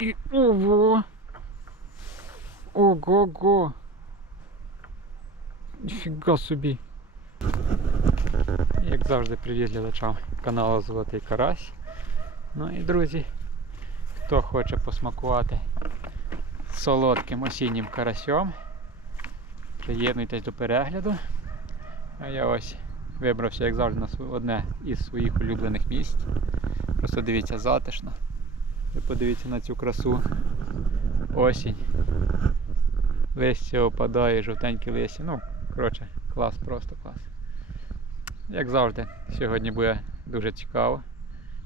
І ого! Ого-го! Ніфіга собі! Як завжди, привіт глядачам каналу Золотий Карась. Ну і друзі, хто хоче посмакувати солодким осіннім карасьом, приєднуйтесь до перегляду. А я ось вибрався, як завжди, на одне із своїх улюблених місць. Просто дивіться затишно. Ви подивіться на цю красу. Осінь. Листя опадає, жовтенькі листя. Ну, коротше, клас, просто клас. Як завжди, сьогодні буде дуже цікаво.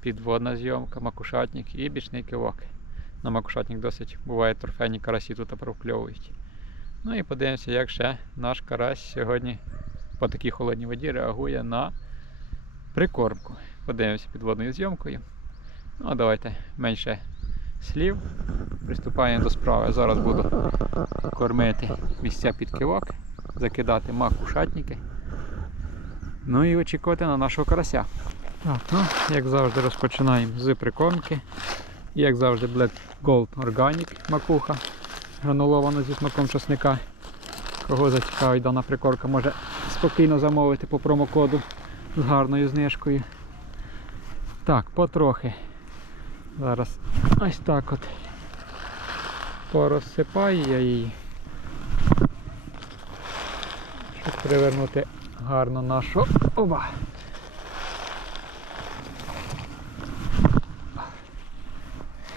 Підводна зйомка, макушатник і бічний кивок. На макушатник досить буває торфейні карасі тут провкльовують. Ну і подивимося, як ще наш карась сьогодні по такій холодній воді реагує на прикормку. Подивимося підводною зйомкою. Ну, давайте менше слів. Приступаємо до справи. Зараз буду кормити місця під кивок, закидати макушатники. Ну і очікувати на нашого карася. Так, ну, як завжди, розпочинаємо з прикормки. Як завжди, Black Gold Organic макуха, гранулована зі смаком часника. Кого зацікавить дана прикормка, може спокійно замовити по промокоду з гарною знижкою. Так, потрохи. Зараз ось так от порозсипаю я її. Щоб привернути гарно нашу оба.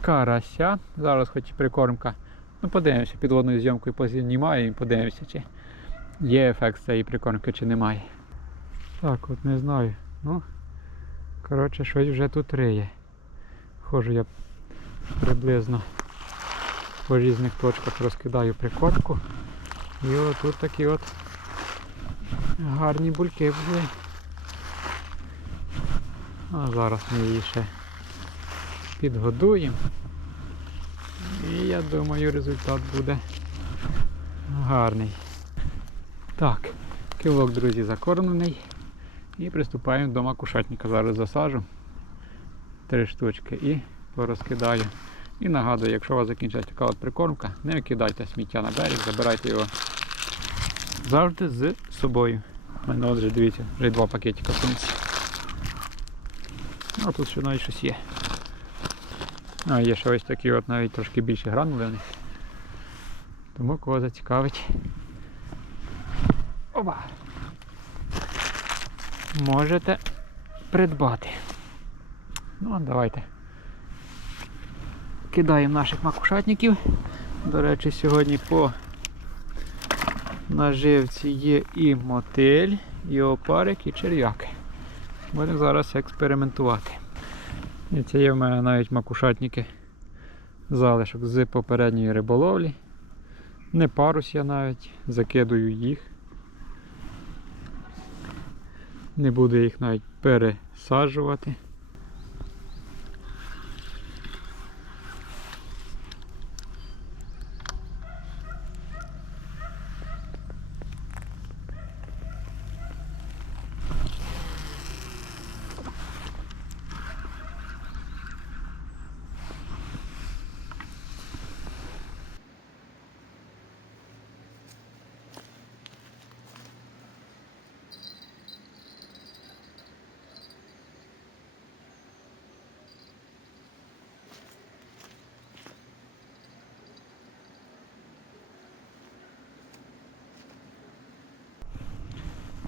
Карася. Зараз хоч і прикормка. Ну подивимося, підводною зйомкою познімаю і подивимося, чи є ефект цієї прикормки, чи немає. Так, от не знаю. Ну, коротше, щось вже тут риє. Ходжу я приблизно по різних точках розкидаю прикормку. І отут такі от гарні бульки були. А зараз ми її ще підгодуємо. І я думаю результат буде гарний. Так, кілок, друзі, закормлений. І приступаємо до макушатника. Зараз засажу три штучки і порозкидаю. І нагадую, якщо у вас закінчилась така от прикормка, не кидайте сміття на берег, забирайте його завжди з собою. У мене от вже дивіться, вже два пакетика в. Ну, а тут ще навіть щось є. А є ще ось такі от навіть трошки більше гранули. Тому кого зацікавить. Оба! Можете придбати. Ну, а давайте. Кидаємо наших макушатників. До речі, сьогодні по наживці є і мотиль, і опарик, і черв'яки. Будемо зараз експериментувати. І це є в мене навіть макушатники залишок з попередньої риболовлі. Не парусь я навіть, закидую їх. Не буду їх навіть пересаджувати.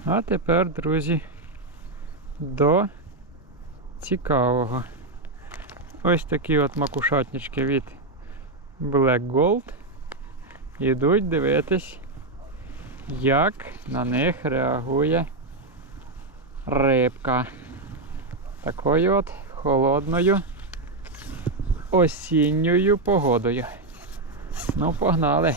А тепер, друзі, до цікавого. Ось такі от макушатнички від Black Gold. Ідуть дивитись, як на них реагує рибка. Такою от холодною осінньою погодою. Ну, погнали.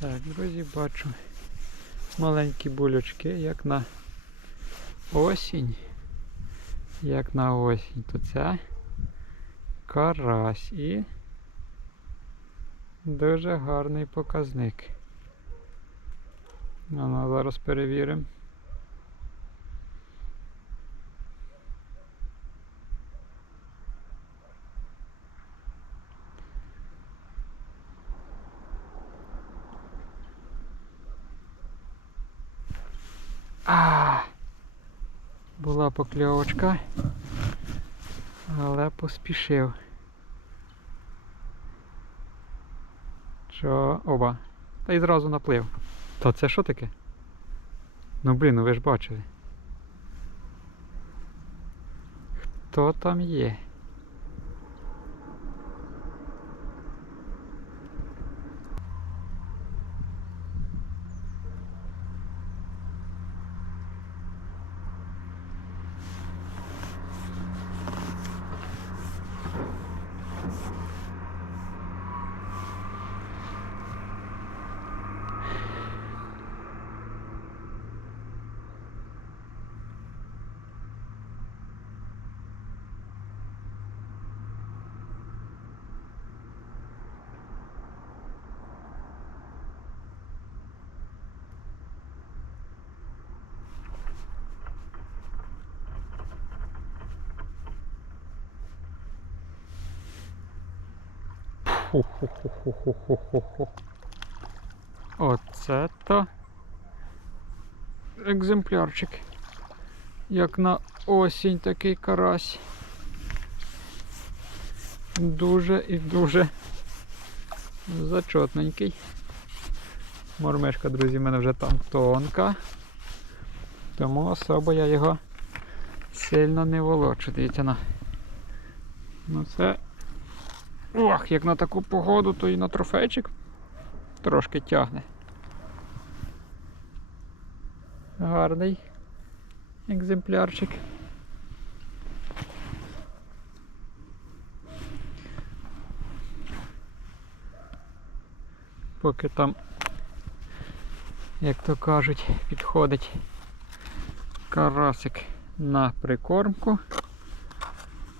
Так, друзі, бачу маленькі булючки, як на осінь, як на осінь, то це карась і дуже гарний показник. А ну, зараз перевіримо. А, була покльовочка, але поспішив. Що? Оба. Та й зразу наплив. Та це що таке? Ну блін, ну ви ж бачили. Хто там є? Ху-ху-ху-ху-ху-ху-ху. Оце то екземплярчик. Як на осінь такий карась. Дуже і дуже зачотненький. Мормишка, друзі, в мене вже там тонка. Тому особо я його сильно не волочу. Дивіться на. Ну це Ох, як на таку погоду, то і на трофейчик трошки тягне. Гарний екземплярчик. Поки там, як то кажуть, підходить карасик на прикормку.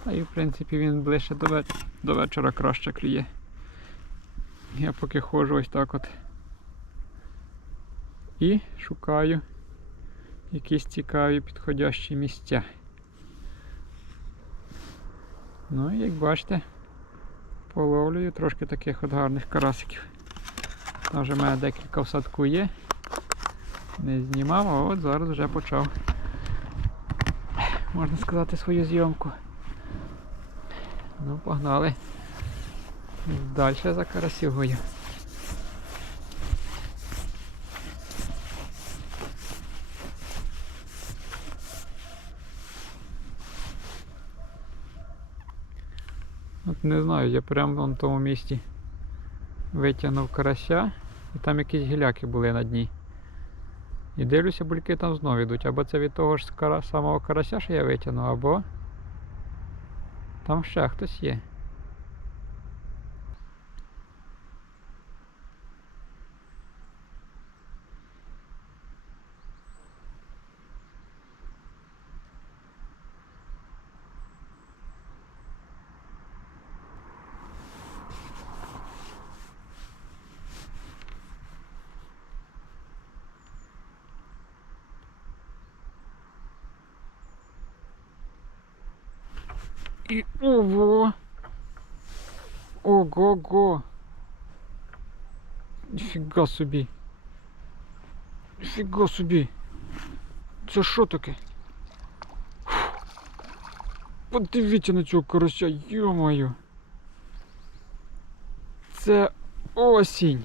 Та і в принципі він ближче до, ве... до вечора краще клює. Я поки ходжу ось так от. І шукаю якісь цікаві підходящі місця. Ну і як бачите, половлюю трошки таких от гарних карасиків. Там вже в мене декілька в садку є. Не знімав, а от зараз вже почав, можна сказати, свою зйомку. Ну, погнали. Далі за карасюгою. От не знаю, я прямо на тому місці витягнув карася і там якісь гіляки були на дні. І дивлюся, бульки там знову йдуть. Або це від того ж самого карася, що я витягнув, або там ще хтось є. І ого! Ого-го! Ніфіга собі! Ніфіга собі! Це що таке? Подивіться на цього карася, йо-моє! Це осінь!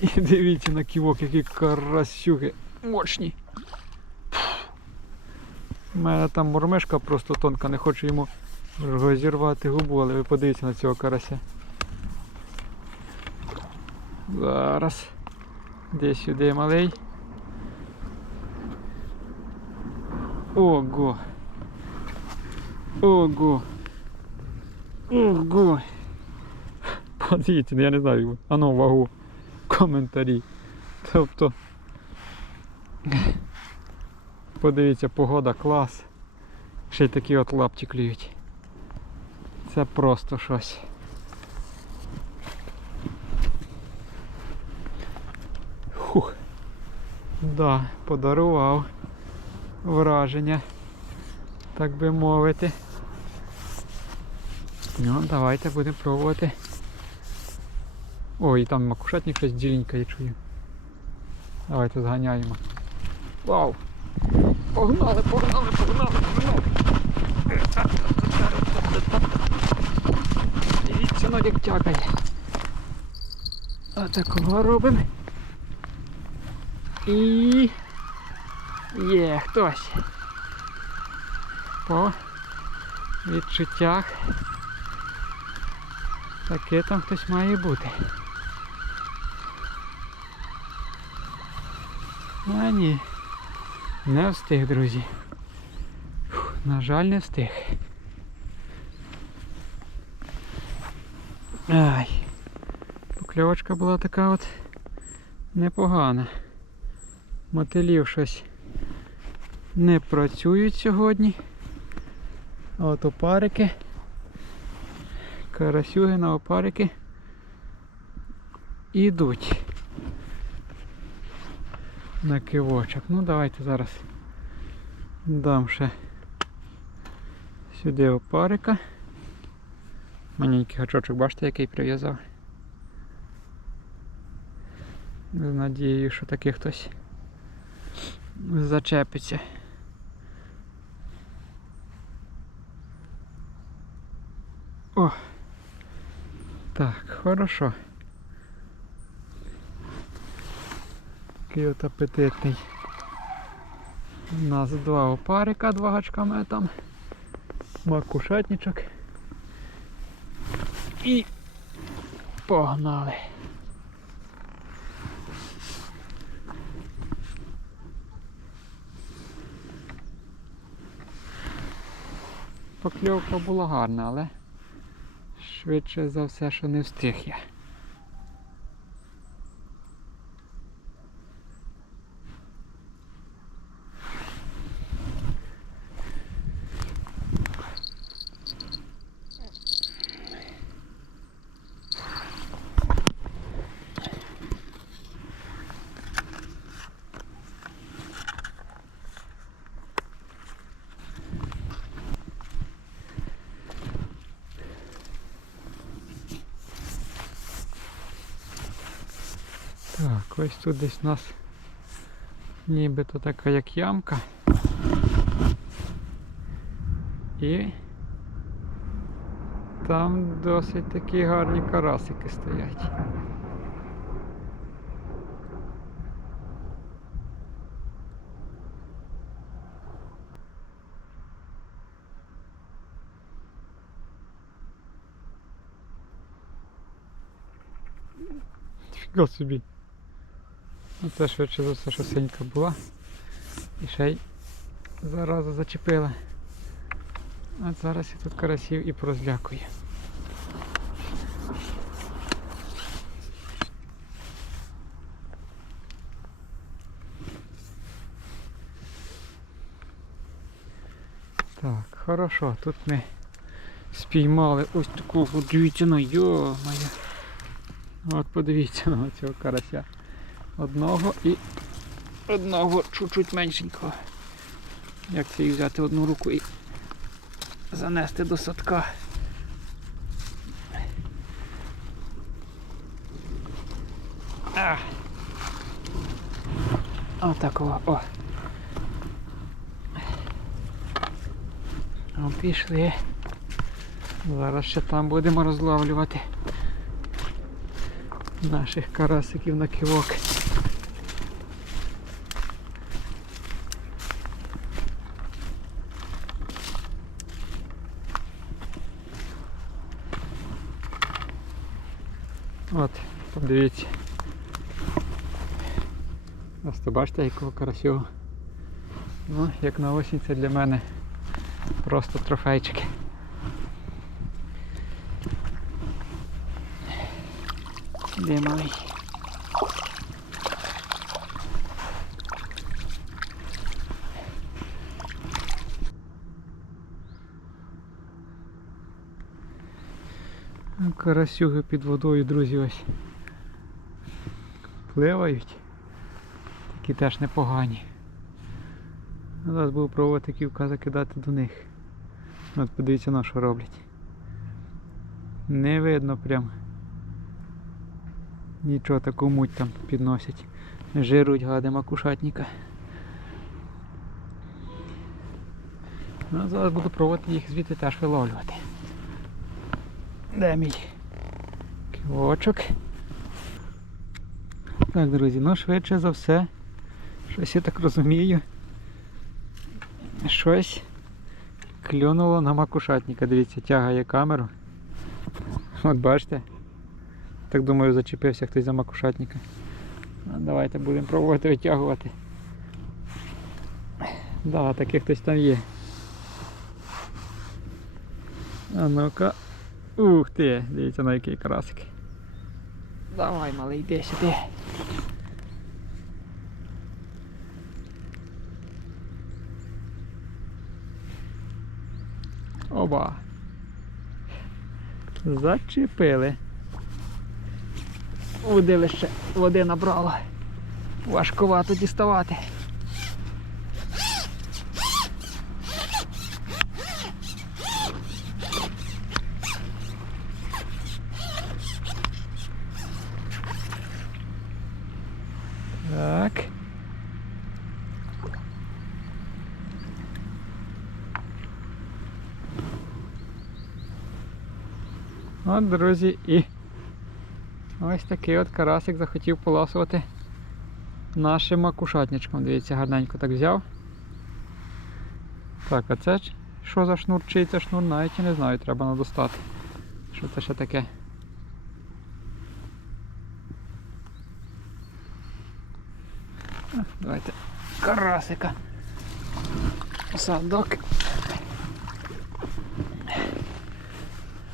І дивіться на ківок, які карасюги мощні! У мене там мурмишка просто тонка, не хочу йому розірвати губу, але ви подивіться на цього карася. Зараз. Де сюди малий. Ого. Ого. Ого. Подивіться, ну я не знаю. Ану вагу. Коментарі. Тобто. Подивіться, погода клас. Ще й такі от лапті клюють. Це просто щось. Хух. Да, подарував враження, так би мовити. Ну, давайте будемо пробувати. Ой, там макушатник щось діленька, я чую. Давайте зганяємо. Вау! Погнали, погнали, погнали, погнали! Як тягає. Отакого робимо. І є хтось. По відчуттях. Таке там хтось має бути. А ні. Не встиг, друзі. Фух, на жаль, не встиг. Ай. Покльовочка була така от непогана. Мотилів щось не працюють сьогодні. А от опарики. Карасюги на опарики ідуть на кивочок. Ну давайте зараз дам ще сюди опарика. Маленький гачочок, бачите, який прив'язав. З надією, що таки хтось зачепиться. О! Так, хорошо. Такий от апетитний. У нас два опарика, два гачками там. Макушатничок. І погнали. Покльовка була гарна, але швидше за все, що не встиг я. Так, ось тут десь у нас нібито така як ямка. І там досить такі гарні карасики стоять. Фіга собі. Ну, Це швидше за все, що синька була. І ще й зараза зачепила. От зараз я тут карасів і порозлякую. Так, хорошо, тут ми спіймали ось таку, дивіться, ну йо-моє. От подивіться на цього карася. Одного і одного чуть-чуть меншенького. Як це їх взяти одну руку і занести до садка. А. Отакого, о. О, пішли. Зараз ще там будемо розловлювати наших карасиків на кивок. От, подивіться. Ось то бачите, якого карасю. Ну, як на осінь це для мене просто трофейчики. Де? Карасюги під водою, друзі, ось. Пливають. Такі теж непогані. Зараз буду пробувати ківка закидати до них. От подивіться на що роблять. Не видно прям. Нічого таку муть там підносять. Жируть гади макушатника. Ну, зараз буду пробувати їх звідти теж виловлювати. Де мій ківочок? Так, друзі, ну швидше за все. Щось я так розумію. Щось клюнуло на макушатника. Дивіться, тягає камеру. От бачите. Так думаю, зачепився хтось за макушатника. А давайте будемо пробувати витягувати. Да, таки хтось там є. А ну-ка. Ух ти, дивіться на який карасик. Давай, малий, йди сюди. Оба. Зачепили. Водилище води набрало. Важкувато діставати. Так. От, друзі, і ось такий от карасик захотів поласувати нашим макушатничком. Дивіться, гарненько так взяв. Так, а це що за шнур? Чий це шнур? Навіть і не знаю, треба надостати. Що це ще таке? Давайте карасика. Садок.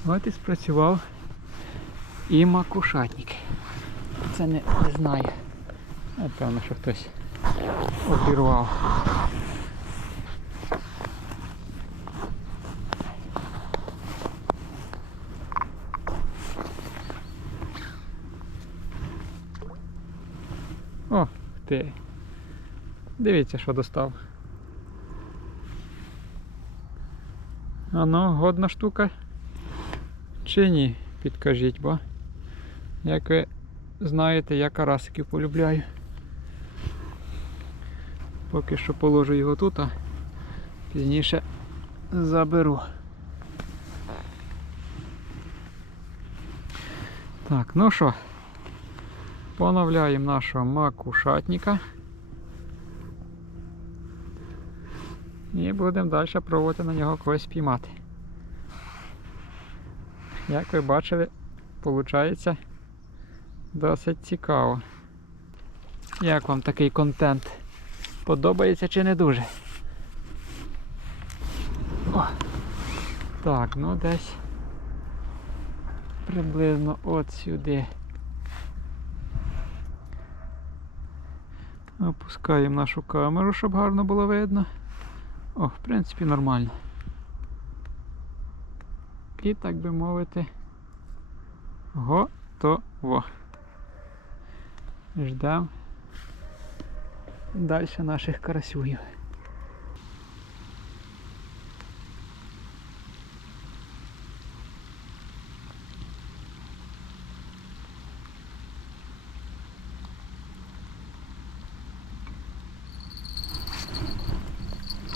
От і спрацював і макушатник. Це не, не знаю. Напевно, що хтось обірвав. О, ти. Дивіться, що достав. Ано, годна штука. Чи ні? Підкажіть, бо як ви знаєте, я карасиків полюбляю. Поки що положу його тут, а пізніше заберу. Так, ну що, поновляємо нашого макушатника. І будемо далі пробувати на нього когось спіймати. Як ви бачили, виходить досить цікаво. Як вам такий контент? Подобається чи не дуже? О! Так, ну десь приблизно от сюди. Опускаємо нашу камеру, щоб гарно було видно. О, в принципі, нормально. І так би мовити, готово. Ждемо далі наших карасюгів.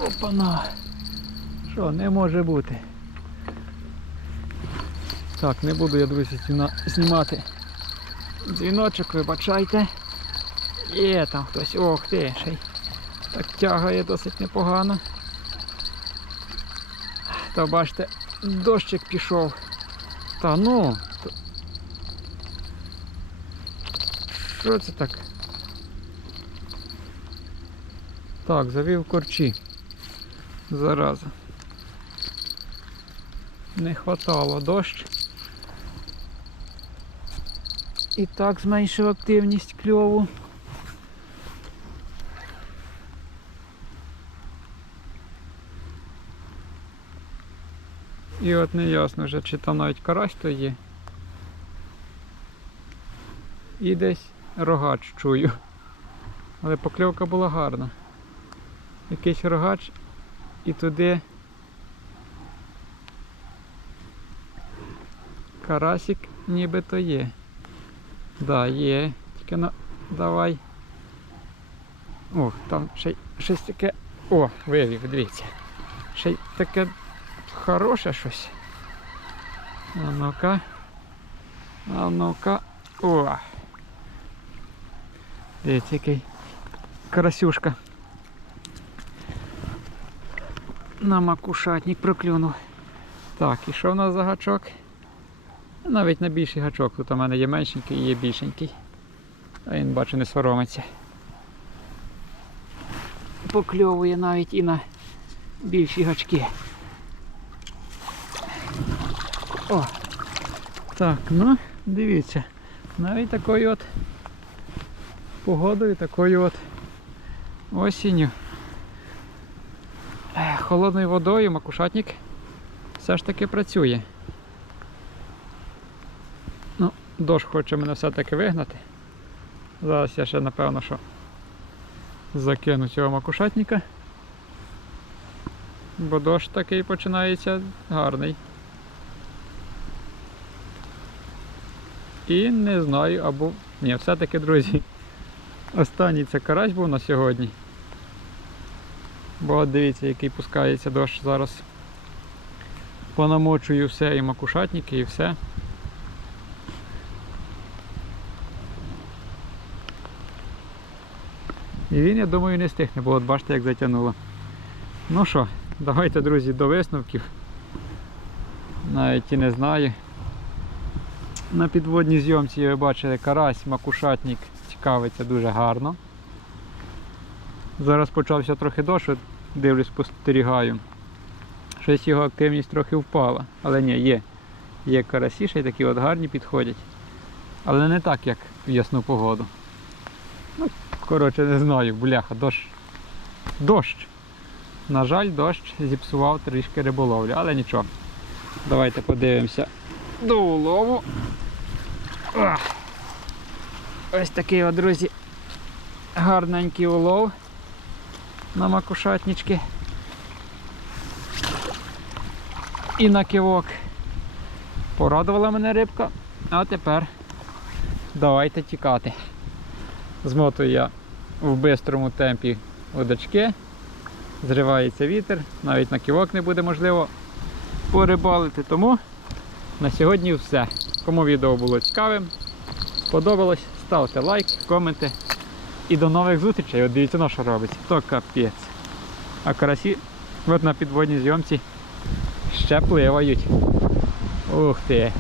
Опана! Що, не може бути? Так, не буду я, друзі, знімати дзвіночок, вибачайте. Є там хтось, ох ти, ще й так тягає досить непогано. Та бачите, дощик пішов. Та ну. Що це так? Так, завів корчі. Зараза. Не хватало дощ. І так зменшив активність кльову. І от не ясно вже, чи там навіть карась то є. і десь рогач чую. Але покльовка була гарна. Якийсь рогач і туди карасик нібито є. Да, є. Тільки на давай. О, там ще щось таке. О, вивів, дивіться. Ще таке хороше щось. А ну-ка. А ну-ка. О. Дивіться, який карасюшка. На макушатник проклюнув. Так, і що в нас за гачок? Навіть на більший гачок. Тут у мене є меншенький і є більшенький. А він бачу не соромиться. Покльовує навіть і на більші гачки. О! Так, ну, дивіться. Навіть такою от погодою, такою от осінню. Холодною водою макушатник все ж таки працює. Ну, дощ хоче мене все-таки вигнати. Зараз я ще напевно що закину цього макушатника. Бо дощ такий починається гарний. І не знаю, або... Ні, все-таки, друзі, останній це карась був на сьогодні. Бо дивіться, який пускається дощ зараз. Понамочую все і макушатники, і все. І він, я думаю, не стихне, бо от бачите, як затягнуло. Ну що, давайте, друзі, до висновків. Навіть і не знаю. На підводній зйомці ви бачили карась, макушатник цікавиться дуже гарно. Зараз почався трохи дощ, дивлюсь, спостерігаю. Щось його активність трохи впала. Але ні, є. Є карасі, ще й такі от гарні підходять. Але не так, як в ясну погоду. Ну, коротше, не знаю, бляха, дощ. Дощ. На жаль, дощ зіпсував трішки риболовлю, але нічого. Давайте подивимося до улову. Ось такий, от, друзі, гарненький улов на макушатнички. І на кивок. Порадувала мене рибка, а тепер давайте тікати. Змотую я в бистрому темпі удочки, зривається вітер, навіть на кивок не буде можливо порибалити, тому на сьогодні все. Кому відео було цікавим, сподобалось, ставте лайк, коменти. І до нових зустрічей. От дивіться, на що робиться. То капець. А карасі от на підводній зйомці ще пливають. Ух ти!